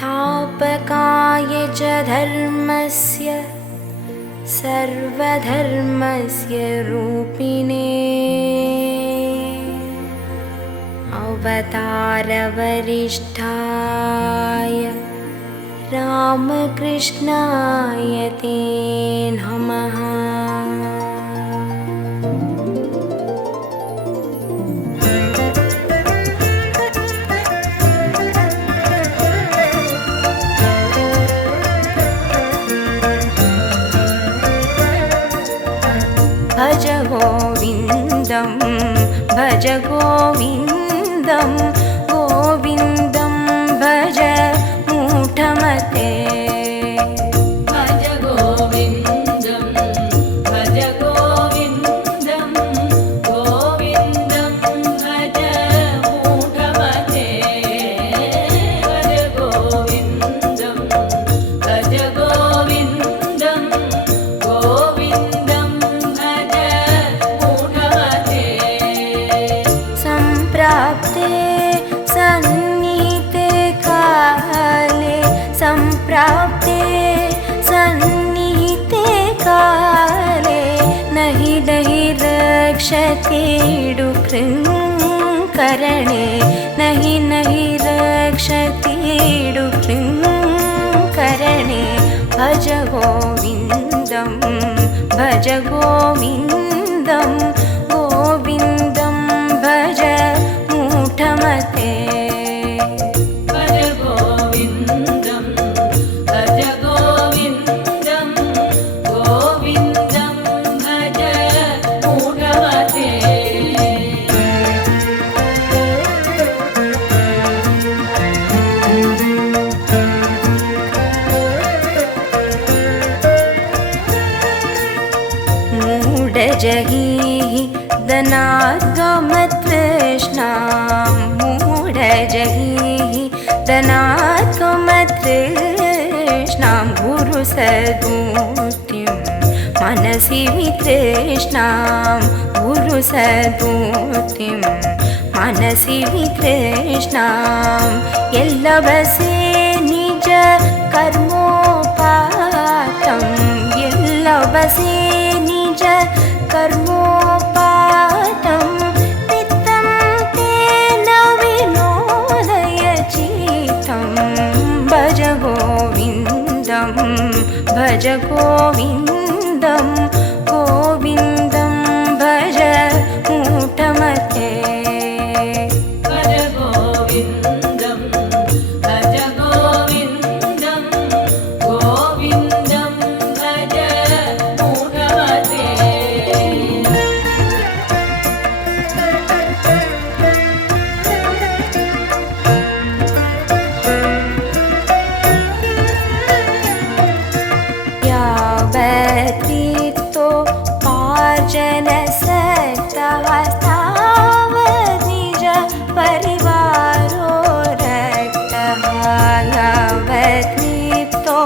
संस्थापकाय च धर्मस्य सर्वधर्मस्य रूपिणे अवतारवरिष्ठाय रामकृष्णाय ते नमः। भज गोविन्दं भज गोविन्दं गोविन्दं भज मूढमते। भज गोविन्दं भज गोविन्दं गोविन्दं भज मूढमते। भज गोविन्दं भज गोविन्दं गोविन्दं भज मूढमते। सम्प्राप्ते सन्निहिते काले सम्प्राप्ते सन्निहिते काले नहि नहि रक्षते डुकृङ्करणे नहि नहि रक्षते डुकृङ्करणे। भज गोविन्दं भज गोविन्दं गोविन्दं भज मूढमते। भज गोविन्दं भज गोविन्दं गोविन्दं भज मूढमते। मूढजहिः दनाद्गमतृष्णां मूढजहिः दनाद्गमतृष्णां गुरुसद्बुद्धिं मनसि वितृष्णां गुरुसद्बुद्धिं मनसि वितृष्णां। यल्लभसे निज कर्मोपातं यल्लभसे निज कर्मोपातं नित्यं तेन विनोदय चित्तं। भज गोविन्दं भज गोविन्दं गोविन्दं भज मूढमते। भज गोविन्दं भज गोविन्दं गोविन्दं भज मूढमते। यावत्कृतो पार्जनसक्तः तावत् निज परिवारो रक्तः। यावत्कृतो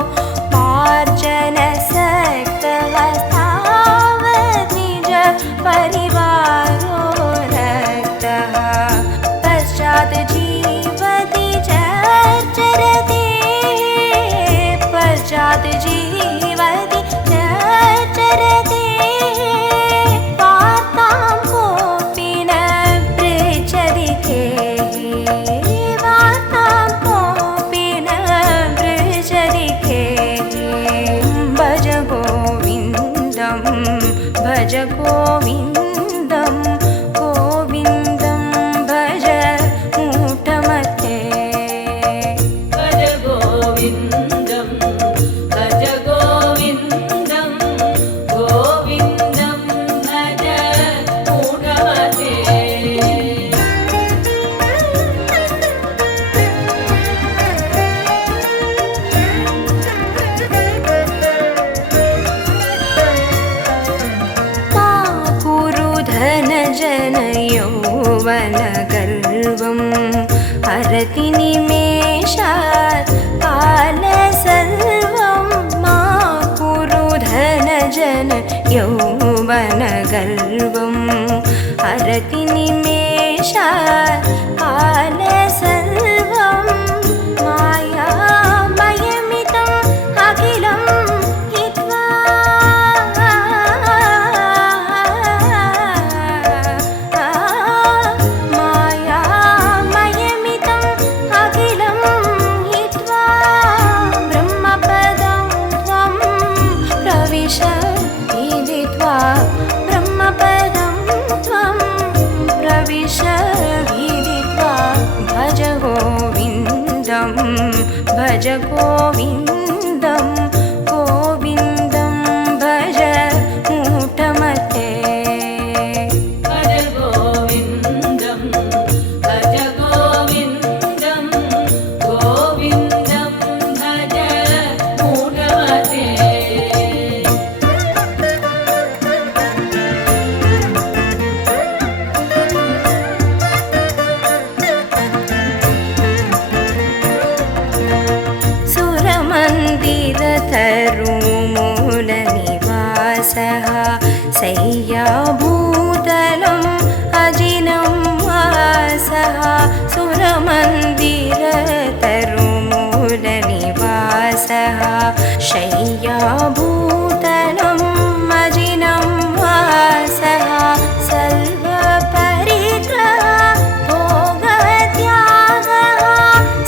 पार्जनसक्तः तावत् निज परिवारो रक्तः। पश्चात् जीवति चरति पश्चात् जीवति चरति वार्तां कोऽपि न पृच्छति खेः वार्तां कोऽपि न पृच्छति खेः। भज गोविन्दं भज गोविन्दं गोविन्दं भज मूढमते। भज गोविन्दं भज भज गोविन्दं गोविन्दं भज मूढमते भज गोविन्दं भज गोविन्दं गोविन्दं भज मूढमते सुरमन्दिरतरुमूलनिवासः शय्याभूतलम् अजिनं वासः सुरमन्दिरतरुमूलनिवासः शय्याभूतलम् अजिनं वासः सर्वपरिग्रह भोगत्यागः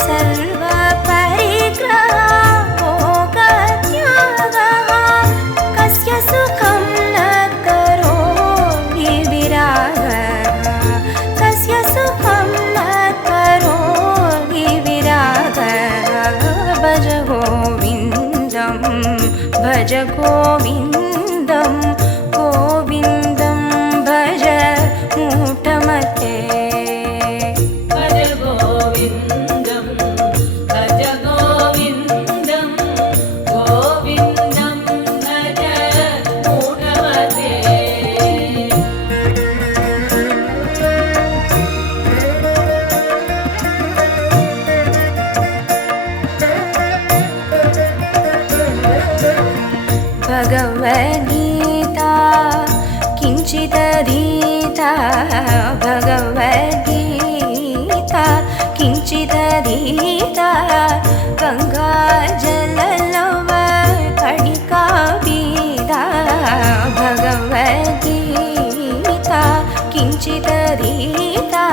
सर्वपरिग्रह भोगत्यागः कस्य सुखं न करोति विरागः कस्य सुखं न करोति विरागः भज गोविन्दं भज गोविन्दं गोविन्दं भज मूढमते भज गोविन्दं भज गोविन्दं गोविन्दं भज मूढमते भगवद्गीता किञ्चिदधीता भगवद्गीता किञ्चिदधीता गङ्गाजललव कणिका पीता भगवद्गीता किञ्चिदधीता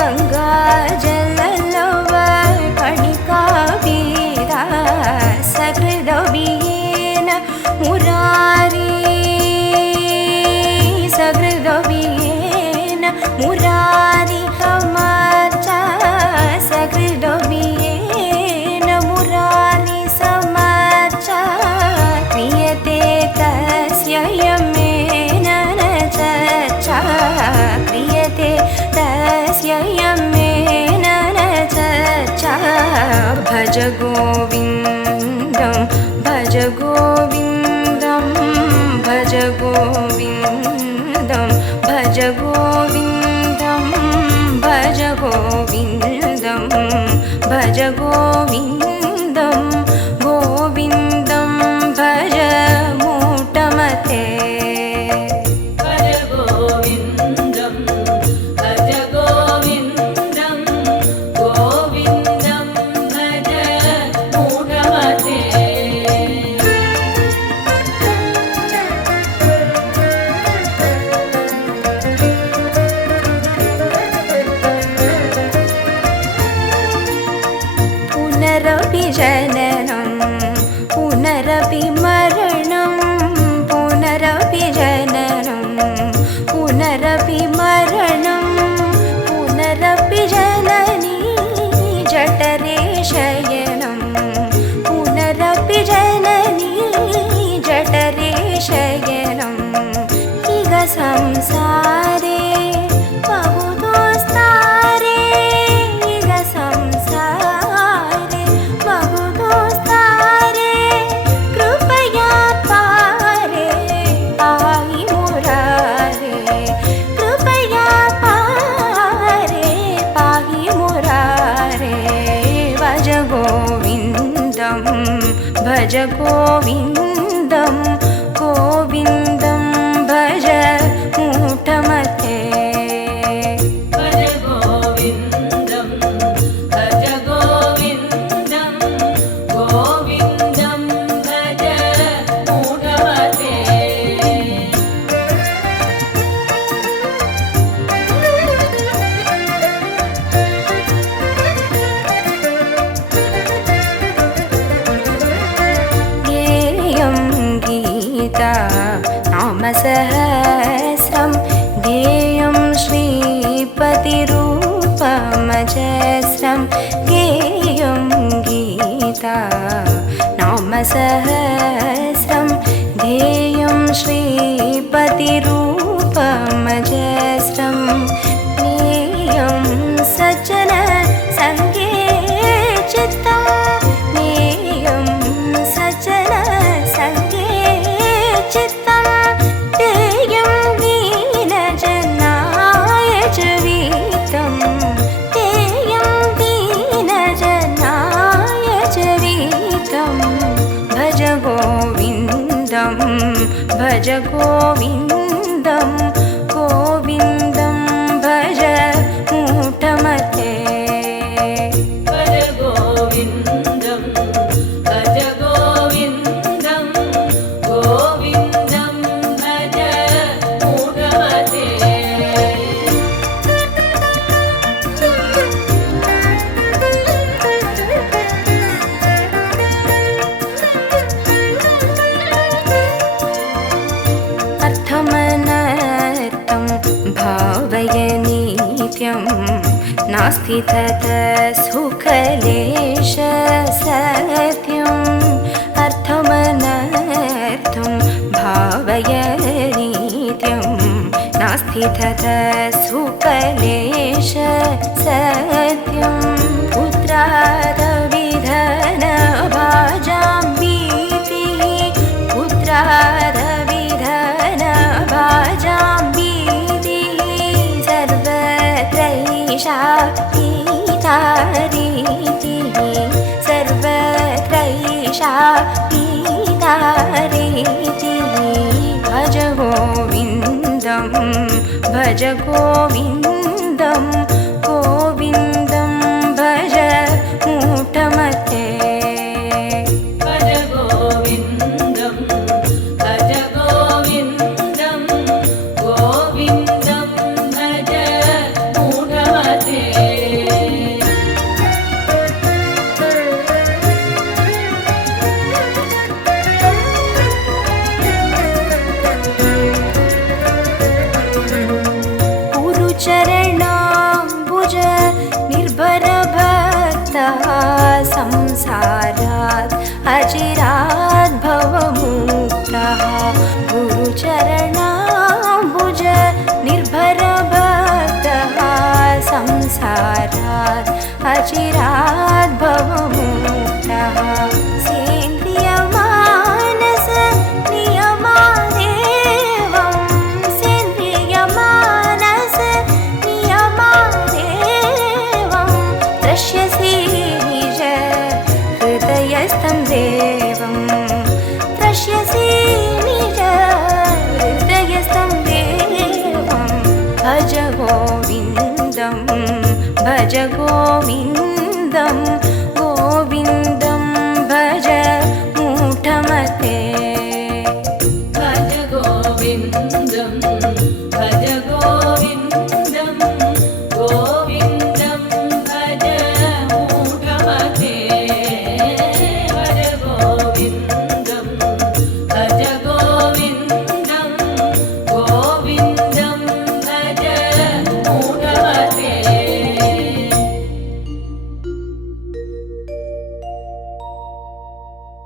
गङ्गाजललव कणिका पीता सकृदवीयेन मुरारी सकृदवीयेन मुरारी समर्च सकृदवीयेन मुरारी समर्च क्रियते तस्य यमेन न चर्चा क्रियते तस्य यमेन न चर्चा भज गोविन्दं भज गोविन्दं भज गोविन्दं भज गोविन्दं भज गोविन्दं भज गोविन्दं गोविन्दं भज मूढमते भज गोविन्दं भज गोविन्दं गोविन्दं भज मूढमते पुनरपि जननं पुनरपि मरणं पुनरपि जननं पुनरपि मरणं पुनरपि जननी जठरे शयनं पुनरपि जननी जठरे शयनम् इह संसारे बहुदोस्तारे इह संसारे बहुदोस्तारे कृपया पारे पाहि मुरारे कृपया पारे पाहि मुरारे भज गोविन्दं भज गोविन्दं गोविन्दं भज मूढमते भज गोविन्दं भज गोविन्दं गोविन्दं भज मूढमते गेयं गीता नामसहस्रं गेयं श्रीपतिरूपमजस्रं गेयं गीता गीता नामसहस्रं ध्येयं श्रीपतिरूपमजस्रं ज्ञेयं सज्जन सङ्गे चित्तं ज्ञेयं सज्जन सङ्गे चित्तं ध्येयं दीनजनाय च वीतं ध्येयं दीनजनाय च वीतं भज गोविन्दं भज गोविन्दं गोविन्दं भज मूढमते भज गोविन्दं भज गोविन्दं गोविन्दं भज मूढमते अर्थमनर्थं भावय नित्यं नास्ति ततः सुखलेश सत्यम् अर्थमनर्थं भावय नित्यं नास्ति ततः सुखलेश सत्यं पुत्रादविधन भाजां भीतिः पुत्रादविधन भाजां भीतिः सर्वत्रैषा पीतारीतिः सर्वत्रैषा पीतारीतिः भज गोविन्दं भज गोविन्दं गोविन्दं भज मूढमते भज गोविन्दं भज गोविन्दं गोविन्दं भज मूढमते गुरुचरणाम्बुज निर्भरभक्तः संसारात् अचिरात् भवमुक्तः गुरुचरणाम्बुज निर्भरभक्तः संसारात् अचिरात् भवमुक्तः सेन्द्रियमानस नियमादेवं सेन्द्रियमानस नियमादेवं द्रक्ष्यसि निज हृदयस्थं देवं द्रक्ष्यसि निज हृदयस्थं देवं भज गोविन्दं भज गोविन्दं